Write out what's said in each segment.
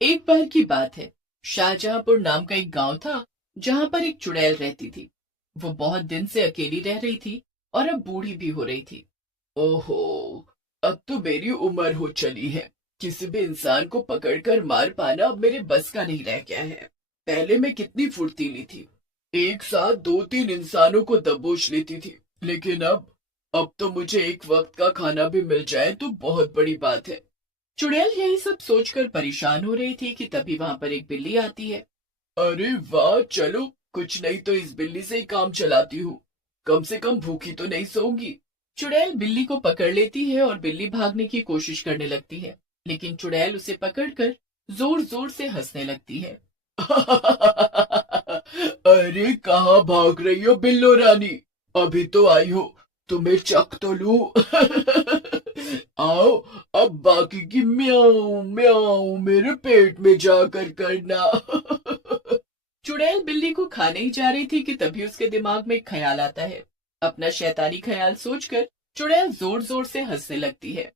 एक बार की बात है। शाहजहांपुर नाम का एक गांव था जहां पर एक चुड़ैल रहती थी। वो बहुत दिन से अकेली रह रही थी और अब बूढ़ी भी हो रही थी। ओहो, अब तो मेरी उम्र हो चली है। किसी भी इंसान को पकड़कर मार पाना अब मेरे बस का नहीं रह गया है। पहले मैं कितनी फुर्तीली थी, एक साथ दो तीन इंसानों को दबोच लेती थी। लेकिन अब तो मुझे एक वक्त का खाना भी मिल जाए तो बहुत बड़ी बात है। चुड़ैल यही सब सोचकर परेशान हो रही थी कि तभी वहां पर एक बिल्ली आती है। अरे वाह, चलो कुछ नहीं तो इस बिल्ली से ही काम चलाती हूँ। कम से कम भूखी तो नहीं सोऊंगी। चुड़ैल बिल्ली को पकड़ लेती है और बिल्ली भागने की कोशिश करने लगती है, लेकिन चुड़ैल उसे पकड़कर जोर जोर से हंसने लगती है। अरे कहाँ भाग रही हो बिल्लो रानी, अभी तो आई हो, तुम्हें चख तो लूं। आओ, अब बाकी की म्याऊं म्याऊं मेरे पेट में जाकर करना। चुड़ैल बिल्ली को खाने ही जा रही थी कि तभी उसके दिमाग में एक ख्याल आता है। अपना शैतानी ख्याल सोचकर चुड़ैल जोर जोर से हंसने लगती है।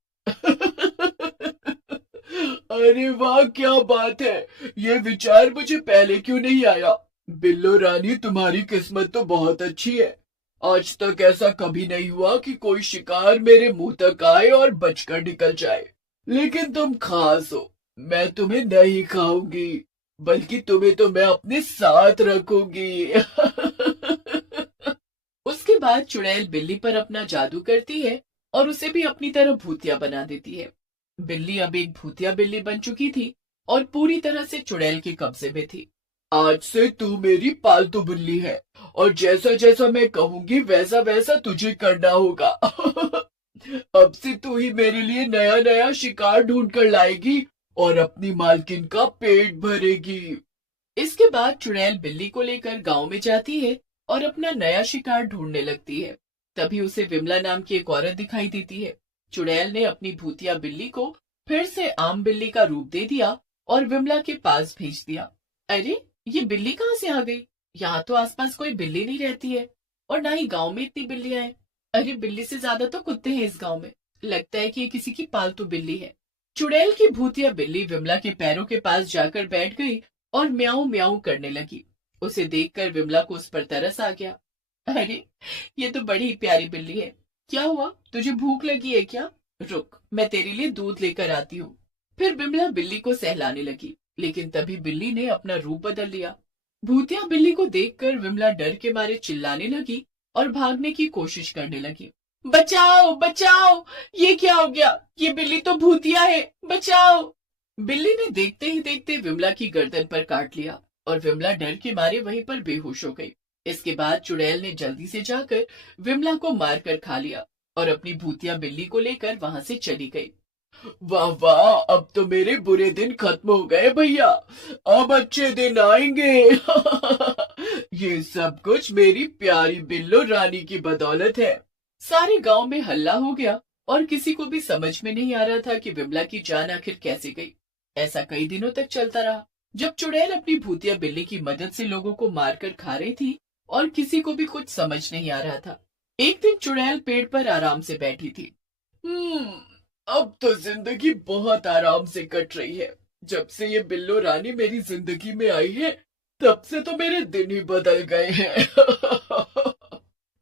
अरे वाह, क्या बात है, ये विचार मुझे पहले क्यों नहीं आया। बिल्लो रानी, तुम्हारी किस्मत तो बहुत अच्छी है। आज तक ऐसा कभी नहीं हुआ कि कोई शिकार मेरे मुंह तक आए और बचकर निकल जाए। लेकिन तुम खास हो, मैं तुम्हें नहीं खाऊंगी, बल्कि तुम्हें तो मैं अपने साथ रखूंगी। उसके बाद चुड़ैल बिल्ली पर अपना जादू करती है और उसे भी अपनी तरह भूतिया बना देती है। बिल्ली अब एक भूतिया बिल्ली बन चुकी थी और पूरी तरह से चुड़ैल के कब्जे में थी। आज से तू मेरी पालतू बिल्ली है और जैसा जैसा मैं कहूंगी वैसा वैसा तुझे करना होगा। अब से तू ही मेरे लिए नया नया शिकार ढूंढ कर लाएगी और अपनी मालकिन का पेट भरेगी। इसके बाद चुड़ैल बिल्ली को लेकर गांव में जाती है और अपना नया शिकार ढूंढने लगती है। तभी उसे विमला नाम की एक औरत दिखाई देती है। चुड़ैल ने अपनी भूतिया बिल्ली को फिर से आम बिल्ली का रूप दे दिया और विमला के पास भेज दिया। अरे, ये बिल्ली कहाँ से आ गई? यहाँ तो आसपास कोई बिल्ली नहीं रहती है और ना ही गांव में इतनी बिल्लियां हैं। अरे, बिल्ली से ज्यादा तो कुत्ते हैं इस गांव में। लगता है कि ये किसी की पालतू बिल्ली है। चुड़ैल की भूतिया बिल्ली विमला के पैरों के पास जाकर बैठ गई और म्याऊं म्याऊं करने लगी। उसे देखकर विमला को उस पर तरस आ गया। अरे, ये तो बड़ी ही प्यारी बिल्ली है। क्या हुआ, तुझे भूख लगी है क्या? रुक, मैं तेरे लिए दूध लेकर आती हूँ। फिर विमला बिल्ली को सहलाने लगी, लेकिन तभी बिल्ली ने अपना रूप बदल लिया। भूतिया बिल्ली को देखकर विमला डर के मारे चिल्लाने लगी और भागने की कोशिश करने लगी। बचाओ बचाओ, ये क्या हो गया? ये बिल्ली तो भूतिया है, बचाओ। बिल्ली ने देखते ही देखते विमला की गर्दन पर काट लिया और विमला डर के मारे वहीं पर बेहोश हो गई। इसके बाद चुड़ैल ने जल्दी से जाकर विमला को मारकर खा लिया और अपनी भूतिया बिल्ली को लेकर वहां से चली गई। वाह वाह, अब तो मेरे बुरे दिन खत्म हो गए भैया, अब अच्छे दिन आएंगे। ये सब कुछ मेरी प्यारी बिल्लो रानी की बदौलत है। सारे गांव में हल्ला हो गया और किसी को भी समझ में नहीं आ रहा था कि विमला की जान आखिर कैसे गई। ऐसा कई दिनों तक चलता रहा, जब चुड़ैल अपनी भूतिया बिल्ली की मदद से लोगों को मारकर खा रही थी और किसी को भी कुछ समझ नहीं आ रहा था। एक दिन चुड़ैल पेड़ पर आराम से बैठी थी। अब तो जिंदगी बहुत आराम से कट रही है। जब से ये बिल्लो रानी मेरी जिंदगी में आई है, तब से तो मेरे दिन ही बदल गए हैं।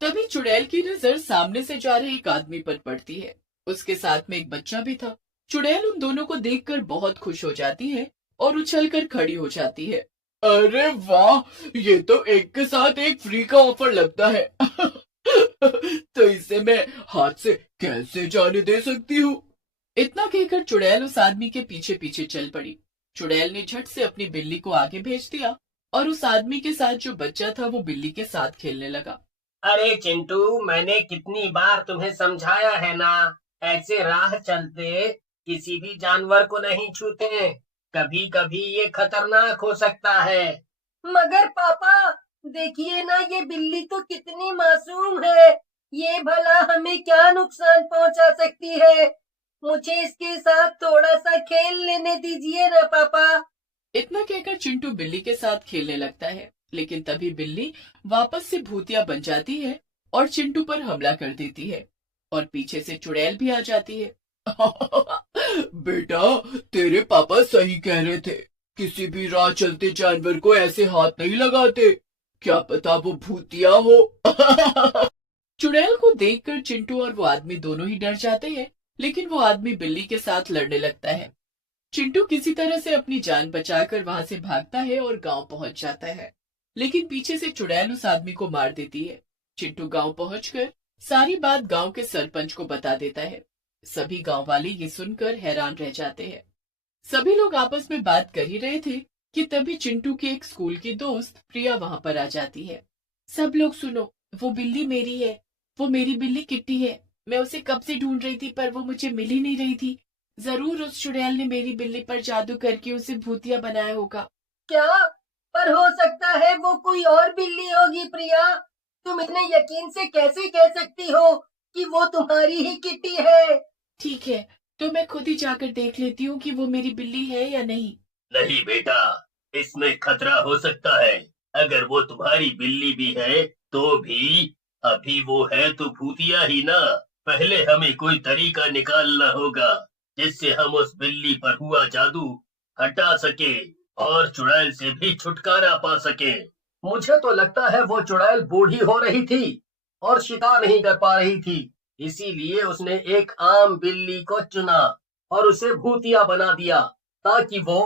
तभी चुड़ैल की नजर सामने से जा रहे एक आदमी पर पड़ती है। उसके साथ में एक बच्चा भी था। चुड़ैल उन दोनों को देखकर बहुत खुश हो जाती है और उछलकर खड़ी हो जाती है। अरे वाह, ये तो एक के साथ एक फ्री का ऑफर लगता है। तो इसे मैं हाथ से कैसे जाने दे सकती हूँ? इतना कहकर चुड़ैल उस आदमी के पीछे पीछे चल पड़ी। चुड़ैल ने झट से अपनी बिल्ली को आगे भेज दिया और उस आदमी के साथ जो बच्चा था वो बिल्ली के साथ खेलने लगा। अरे चिंटू, मैंने कितनी बार तुम्हें समझाया है ना, ऐसे राह चलते किसी भी जानवर को नहीं छूते, कभी कभी ये खतरनाक हो सकता है। मगर पापा, देखिए ना, ये बिल्ली तो कितनी मासूम है। ये भला हमें क्या नुकसान पहुंचा सकती है? मुझे इसके साथ थोड़ा सा खेल लेने दीजिए ना पापा। इतना कहकर चिंटू बिल्ली के साथ खेलने लगता है, लेकिन तभी बिल्ली वापस से भूतिया बन जाती है और चिंटू पर हमला कर देती है और पीछे से चुड़ैल भी आ जाती है। बेटा, तेरे पापा सही कह रहे थे, किसी भी राह चलते जानवर को ऐसे हाथ नहीं लगाते, क्या पता वो भूतिया हो। चुड़ैल को देखकर चिंटू और वो आदमी दोनों ही डर जाते हैं, लेकिन वो आदमी बिल्ली के साथ लड़ने लगता है। चिंटू किसी तरह से अपनी जान बचाकर वहां से भागता है और गांव पहुंच जाता है, लेकिन पीछे से चुड़ैल उस आदमी को मार देती है। चिंटू गांव पहुंचकर सारी बात गांव के सरपंच को बता देता है। सभी गांव वाले ये सुनकर हैरान रह जाते हैं। सभी लोग आपस में बात कर ही रहे थे कि तभी चिंटू की एक स्कूल की दोस्त प्रिया वहां पर आ जाती है। सब लोग सुनो, वो बिल्ली मेरी है, वो मेरी बिल्ली किट्टी है। मैं उसे कब से ढूंढ रही थी पर वो मुझे मिल ही नहीं रही थी। जरूर उस चुड़ैल ने मेरी बिल्ली पर जादू करके उसे भूतिया बनाया होगा। क्या? पर हो सकता है वो कोई और बिल्ली होगी प्रिया। तुम इतने यकीन से कैसे कह सकती हो कि वो तुम्हारी ही किट्टी है? ठीक है, तो मैं खुद ही जाकर देख लेती हूँ कि वो मेरी बिल्ली है या नहीं। नहीं बेटा, इसमें खतरा हो सकता है। अगर वो तुम्हारी बिल्ली भी है तो भी अभी वो है तो भूतिया ही ना। पहले हमें कोई तरीका निकालना होगा जिससे हम उस बिल्ली पर हुआ जादू हटा सके और चुड़ैल से भी छुटकारा पा सके। मुझे तो लगता है वो चुड़ैल बूढ़ी हो रही थी और शिकार नहीं कर पा रही थी, इसीलिए उसने एक आम बिल्ली को चुना और उसे भूतिया बना दिया ताकि वो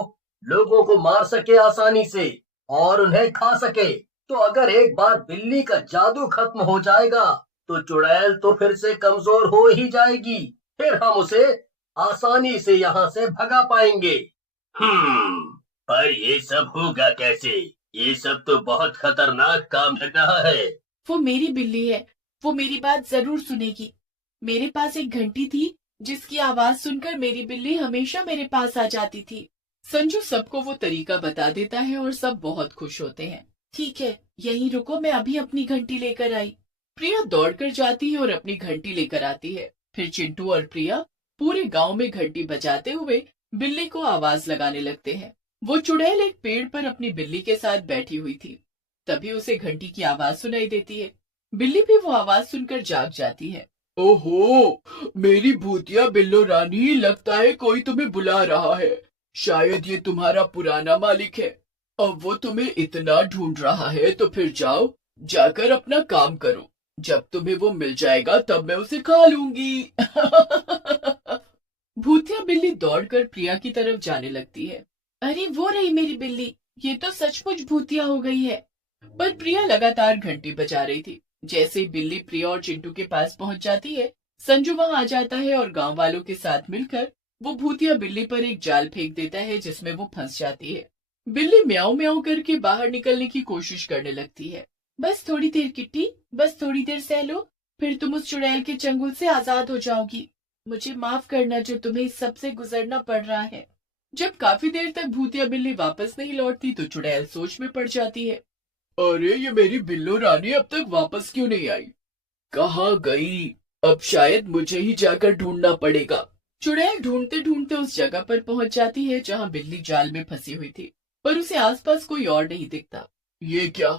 लोगों को मार सके आसानी से और उन्हें खा सके। तो अगर एक बार बिल्ली का जादू खत्म हो जाएगा तो चुड़ैल तो फिर से कमजोर हो ही जाएगी, फिर हम उसे आसानी से यहाँ से भगा पाएंगे। पर ये सब होगा कैसे? ये सब तो बहुत खतरनाक काम लग रहा है। वो मेरी बिल्ली है, वो मेरी बात जरूर सुनेगी। मेरे पास एक घंटी थी जिसकी आवाज सुनकर मेरी बिल्ली हमेशा मेरे पास आ जाती थी। संजू सबको वो तरीका बता देता है और सब बहुत खुश होते हैं। ठीक है, यहीं रुको, मैं अभी अपनी घंटी लेकर आई। प्रिया दौड़कर जाती है और अपनी घंटी लेकर आती है। फिर चिंटू और प्रिया पूरे गांव में घंटी बजाते हुए बिल्ली को आवाज लगाने लगते हैं। वो चुड़ैल एक पेड़ पर अपनी बिल्ली के साथ बैठी हुई थी। तभी उसे घंटी की आवाज सुनाई देती है। बिल्ली भी वो आवाज सुनकर जाग जाती है। ओहो, मेरी भूतिया बिल्लो रानी, लगता है कोई तुम्हें बुला रहा है। शायद ये तुम्हारा पुराना मालिक है। अब वो तुम्हें इतना ढूंढ रहा है तो फिर जाओ, जाकर अपना काम करो। जब तुम्हें वो मिल जाएगा तब मैं उसे खा लूंगी। भूतिया बिल्ली दौड़कर प्रिया की तरफ जाने लगती है। अरे वो रही मेरी बिल्ली, ये तो सचमुच भूतिया हो गई है। पर प्रिया लगातार घंटी बजा रही थी। जैसे ही बिल्ली प्रिया और चिंटू के पास पहुंच जाती है, संजू वहां आ जाता है और गांव वालों के साथ मिलकर वो भूतिया बिल्ली पर एक जाल फेंक देता है जिसमें वो फंस जाती है। बिल्ली म्याऊं म्याऊं करके बाहर निकलने की कोशिश करने लगती है। बस थोड़ी देर किट्टी, बस थोड़ी देर सह लो, फिर तुम उस चुड़ैल के चंगुल से आजाद हो जाओगी। मुझे माफ करना जो तुम्हें इस सब से गुजरना पड़ रहा है। जब काफी देर तक भूतिया बिल्ली वापस नहीं लौटती तो चुड़ैल सोच में पड़ जाती है। अरे ये मेरी बिल्लो रानी अब तक वापस क्यों नहीं आई? कहाँ गई? अब शायद मुझे ही जाकर ढूंढना पड़ेगा। चुड़ैल ढूंढते ढूंढते उस जगह पर पहुंच जाती है जहाँ बिल्ली जाल में फंसी हुई थी, पर उसे आसपास कोई और नहीं दिखता। ये क्या?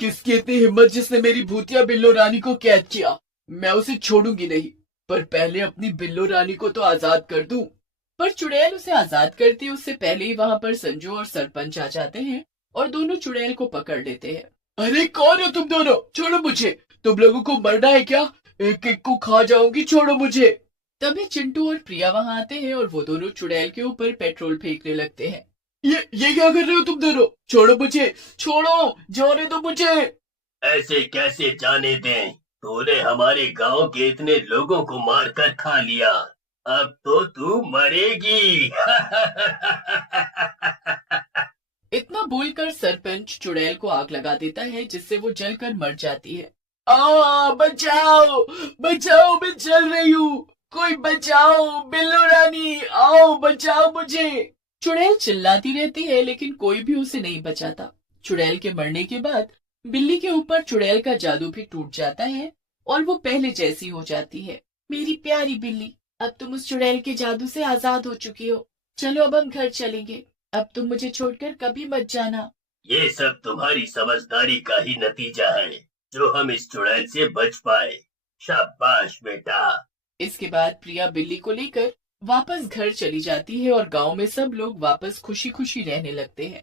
किसकी इतनी हिम्मत जिसने मेरी भूतिया बिल्लो रानी को कैद किया? मैं उसे छोड़ूंगी नहीं, पर पहले अपनी बिल्लो रानी को तो आजाद कर दूं। पर चुड़ैल उसे आजाद करती उससे पहले ही वहां पर संजू और सरपंच आ जाते हैं और दोनों चुड़ैल को पकड़ लेते हैं। अरे कौन हो तुम दोनों? छोड़ो मुझे। तुम लोगों को मरना है क्या? एक एक को खा जाऊंगी, छोड़ो मुझे। तभी चिंटू और प्रिया वहां आते हैं और वो दोनों चुड़ैल के ऊपर पेट्रोल फेंकने लगते हैं। ये क्या कर रहे हो तुम दोनों? छोड़ो मुझे, छोड़ो, जाने दो मुझे। ऐसे कैसे जाने दें? तूने हमारे गांव के इतने लोगों को मार कर खा लिया, अब तो तू मरेगी। इतना बोलकर सरपंच चुड़ैल को आग लगा देता है जिससे वो जलकर मर जाती है। बचाओ बचाओ, मैं जल रही हूँ, कोई बचाओ, बिल्लो रानी आओ बचाओ मुझे। चुड़ैल चिल्लाती रहती है लेकिन कोई भी उसे नहीं बचाता। चुड़ैल के मरने के बाद बिल्ली के ऊपर चुड़ैल का जादू भी टूट जाता है और वो पहले जैसी हो जाती है। मेरी प्यारी बिल्ली, अब तुम उस चुड़ैल के जादू से आजाद हो चुकी हो। चलो अब हम घर चलेंगे। अब तुम मुझे छोड़कर कभी मत जाना। ये सब तुम्हारी समझदारी का ही नतीजा है जो हम इस चुड़ैल से बच पाए। शाबाश बेटा। इसके बाद प्रिया बिल्ली को लेकर वापस घर चली जाती है और गांव में सब लोग वापस खुशी खुशी रहने लगते हैं।